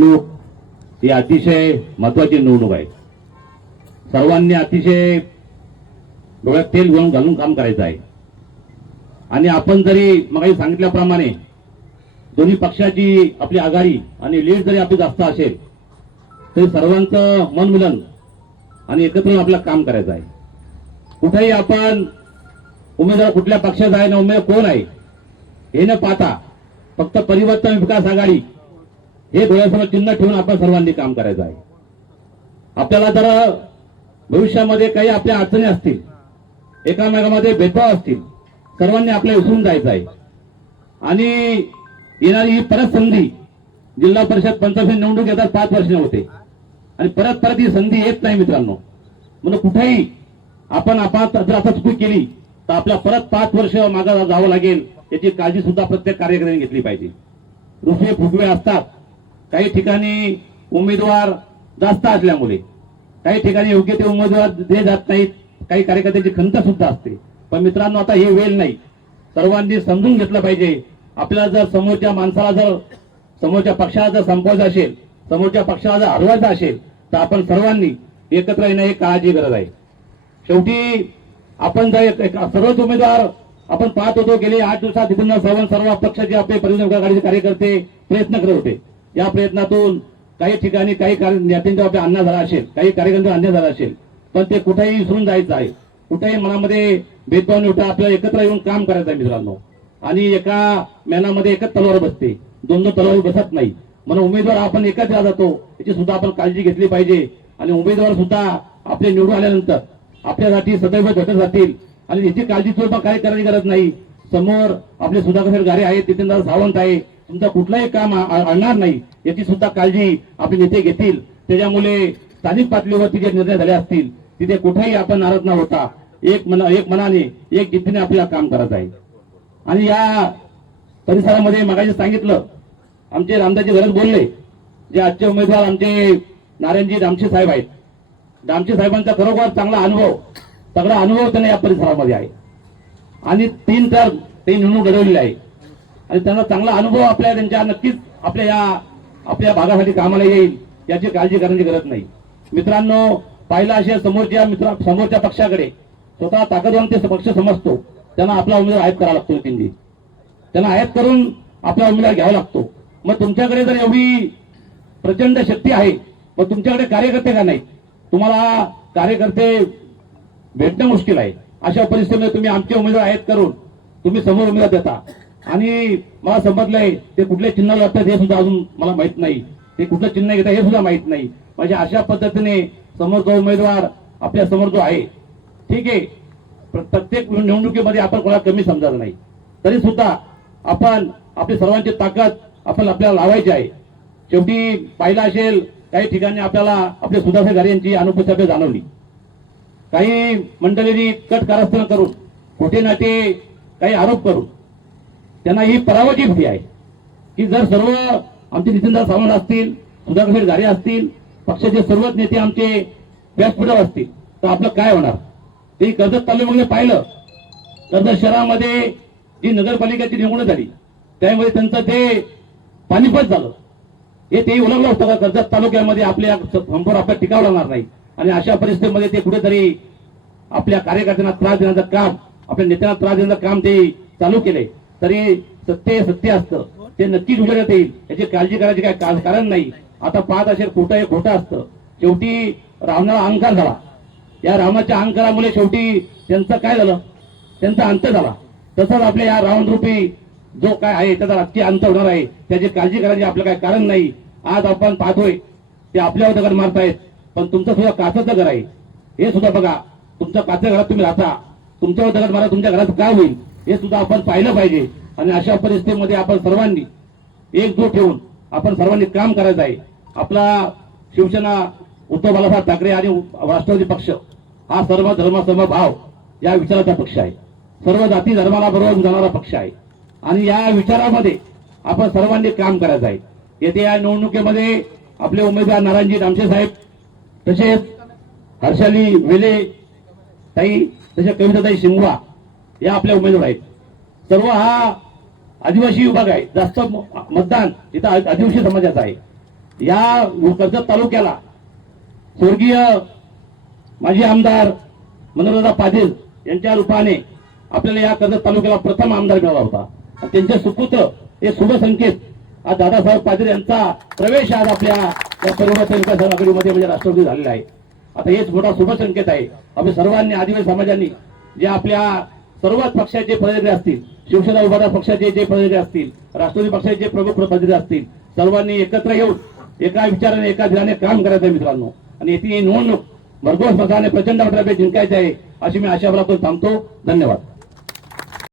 निवडणूक ही अतिशय महत्वाची निवडणूक आहे. सर्वांनी अतिशय डोळ्यात तेल घेऊन घालून काम करायचं आहे. आणि आपण जरी मग सांगितल्याप्रमाणे दोन्ही पक्षाची आपली आघाडी आणि लीड जरी आपली जास्त असेल तरी सर्वांचं मनमिलन आणि एकत्र येऊन काम करायचं आहे. कुठेही आपण उमेदवार कुठल्या पक्षाचा आहे ना उमेदवार कोण आहे हे न पाहता फक्त परिवर्तन विकास आघाडी हे डोळ्यासमोर चिन्ह ठेवून आपण सर्वांनी काम करायचं आहे. आपल्याला जर भविष्यामध्ये काही आपल्या अडचणी असतील एकामेकामध्ये भेदभाव असतील सर्वांनी आपल्या विसरून जायचं आहे. आणि येणारी ही परत संधी जिल्हा परिषद पंचायत निवडणूक येतात पाच वर्ष होते. आणि परत परत ही संधी येत नाही मित्रांनो. म्हणून कुठेही आपण आपण जर आता चुकी केली तर आपल्या परत पाच वर्ष मागे जावं लागेल याची काळजी सुद्धा प्रत्येक कार्यकर्त्यांनी घेतली पाहिजे. रुपये फुगवे असतात. काही ठिकाणी उमेदवार जास्त असल्यामुळे काही ठिकाणी योग्य ते उमेदवार दिले जात नाहीत काही कार्यकर्त्यांची खंत सुद्धा असते. पण मित्रांनो आता हे वेळ नाही. सर्वांनी समजून घेतलं पाहिजे. आपल्याला जर समोरच्या माणसाला जर समोरच्या पक्षाला जर संपवायचं असेल समोरच्या पक्षाला जर हरवायचं असेल तर आपण सर्वांनी एकत्र येणं हे काळाची गरज आहे. शेवटी आपण जर सर्वच उमेदवार आपण पाहत होतो गेले आठ दिवसात तिथून सर्व सर्व पक्षाचे आपले परिवर्तन आघाडीचे कार्यकर्ते प्रयत्न करत होते. या प्रयत्नातून काही ठिकाणी काही कार्य- नेत्यांचा अन्याय झाला असेल काही कार्यकर्त्यांचा अन्याय झाला असेल पण ते कुठेही विसरून जायचं आहे. कुठेही मनामध्ये भेदभाव नव्हता आपल्याला एकत्र येऊन काम करायचं आहे मित्रांनो. आणि एका मॅनामध्ये एकच तलवार बसते. दोन दोन तलवारी बसत नाही. म्हणून उमेदवार आपण एकच जातो याची सुद्धा आपण काळजी घेतली पाहिजे. आणि उमेदवार सुद्धा आपले निवडून आल्यानंतर आपल्यासाठी सदैव झटत जातील आणि याची काळजी सुद्धा काही करायची गरज नाही. समोर आपले सुधाकर गारे आहेत तिथे सावंत आहे. तुमचं कुठलंही काम आ- आणणार नाही याची सुद्धा काळजी आपले नेते घेतील. त्याच्यामुळे स्थानिक पातळीवरती जे निर्णय झाले असतील तिथे कुठेही आपण नाराज न होता एक मना एक मनाने एक जिद्दीने आपल्याला काम करत आहे. आणि या परिसरामध्ये मगाशी सांगितलं आमचे रामदाजी गरज बोलले जे आजचे उमेदवार आमचे नारायणजी दामशे साहेब आहेत. दामशे साहेबांचा खरोखर चांगला अनुभव सगळा अनुभव त्यांना या परिसरामध्ये आहे. आणि तीन तर ते निवडणूक घडवलेले आहे. आणि त्यांना चांगला अनुभव आपल्या त्यांच्या नक्कीच आपल्या या आपल्या भागासाठी कामाला येईल याची काळजी करण्याची गरज नाही. मित्रांनो पाहिलं असे समोरच्या मित्र समोरच्या पक्षाकडे स्वतः ताकदवान ते पक्ष समजतो. त्यांना आपला उमेदवार आयात करावा लागतो नितीनजी. त्यांना आयात करून आपला उमेदवार घ्यावा लागतो. मग तुमच्याकडे जर एवढी प्रचंड शक्ती आहे मग तुमच्याकडे कार्यकर्ते का नाही तुम्हाला कार्यकर्ते भेटणं मुश्किल आहे. अशा परिस्थितीमध्ये तुम्ही आमचे उमेदवार आयात करून तुम्ही समोर उमेदवार देता. आणि मला समजलंय ते कुठल्या चिन्हाला लागतात हे सुद्धा अजून मला माहीत नाही. ते कुठलं चिन्ह घेतात हे सुद्धा माहीत नाही. म्हणजे अशा पद्धतीने समोरचा उमेदवार आपल्यासमोर जो आहे ठीक आहे प्रत्येक निवडणुकीमध्ये आपण कोणाला कमी समजायचं नाही. तरी सुद्धा आपण आपली सर्वांची ताकद आपण आपल्याला लावायची आहे. शेवटी पाहिलं असेल काही ठिकाणी आपल्याला आपले सुधाकर गारे यांची अनुपस्थिती जाणवली. काही मंडळींनी कट कारस्थान करून खोटे नाटे काही आरोप करून त्यांना ही पराभवाची भीती आहे. की जर सर्व आमचे नितीनदार सावंत असतील सुधाकर झारे असतील पक्षाचे सर्वच नेते आमचे व्यासपीठावर असतील तर आपलं काय होणार? ते कर्जत तालुक्यामध्ये पाहिलं. कर्जत शहरामध्ये जी नगरपालिकेची निवडणूक झाली त्यामुळे त्यांचं ते पाणीपत झालं. हे ते उलगलं होतं का? कर्जत तालुक्यामध्ये आपल्या संपूर्ण आपल्या टिकाव लागणार नाही. आणि अशा परिस्थितीमध्ये ते कुठेतरी आपल्या कार्यकर्त्यांना त्रास देण्याचं काम आपल्या नेत्यांना त्रास देण्याचं काम ते चालू केले तरी सत्य सत्य असतं. ते नक्कीच उजेडात येईल याची काळजी करायची काय कारण नाही. आता पाहत असेल खोटं हे खोटं असतं. शेवटी रावणाला अहंकार झाला. या रावणाच्या अहंकारामुळे शेवटी त्यांचं काय झालं? त्यांचा अंत झाला. तसंच आपल्या या रावणरूपी जो काय आहे त्याचा राजकीय अंत होणार आहे. त्याची काळजी करायची आपलं काय कारण नाही. आज आपण पाहतोय ते आपल्यावर दगड मारतायत पण तुमचं सुद्धा काचाचं घर आहे. हे सुद्धा बघा. तुमच्या काच्या घरात तुम्ही राहता. तुमच्यावर दगड मारा तुमच्या घरात काय होईल. हे सुद्धा आपण पाहिलं पाहिजे. आणि अशा परिस्थितीमध्ये आपण सर्वांनी एकजूट ठेवून आपण सर्वांनी काम करायचं आहे. आपला शिवसेना उद्धव बाळासाहेब ठाकरे आणि राष्ट्रवादी पक्ष हा सर्व धर्म समभाव या विचाराचा पक्ष आहे. सर्व जाती धर्माला बरोबर जाणारा पक्ष आहे. आणि या विचारामध्ये आपण सर्वांनी काम करायचं आहे. येथे या निवडणुकीमध्ये आपले उमेदवार नारायणजी दामशे साहेब तसेच हर्षाली वेले ताई तसेच कविताताई शिंगवा या आपल्या उमेदवार आहेत. सर्व हा आदिवासी विभाग आहे. जास्त मतदान इथं आदिवासी समाजाचा आहे. या कर्जत तालुक्याला स्वर्गीय माजी आमदार मनोहरदा पाटील यांच्या रूपाने आपल्याला या कर्जत तालुक्याला प्रथम आमदार मिळाला होता. त्यांचे सुपुत्र हे शुभ संकेत आज दादासाहेब पाटील यांचा प्रवेश आज आपल्या या परिवर्तन विकास आघाडीमध्ये म्हणजे राष्ट्रपती झालेला आहे. आता हेच मोठा शुभसंकेत आहे. आपल्या सर्वांनी आदिवासी समाजांनी जे आपल्या सर्वच पक्षाचे पदाधिकारी असतील शिवसेना उभारा पक्षाचे जे प्रतिनिधी असतील राष्ट्रवादी पक्षाचे जे प्रमुख प्रतिनिधी असतील सर्वांनी एकत्र येऊन एका विचाराने एका दिलाने काम करायचं आहे मित्रांनो. आणि येथील ही निवडणूक भरघोस मताने प्रचंड मताने जिंकायचे आहे अशी मी आशा बाळगून थांबतो धन्यवाद.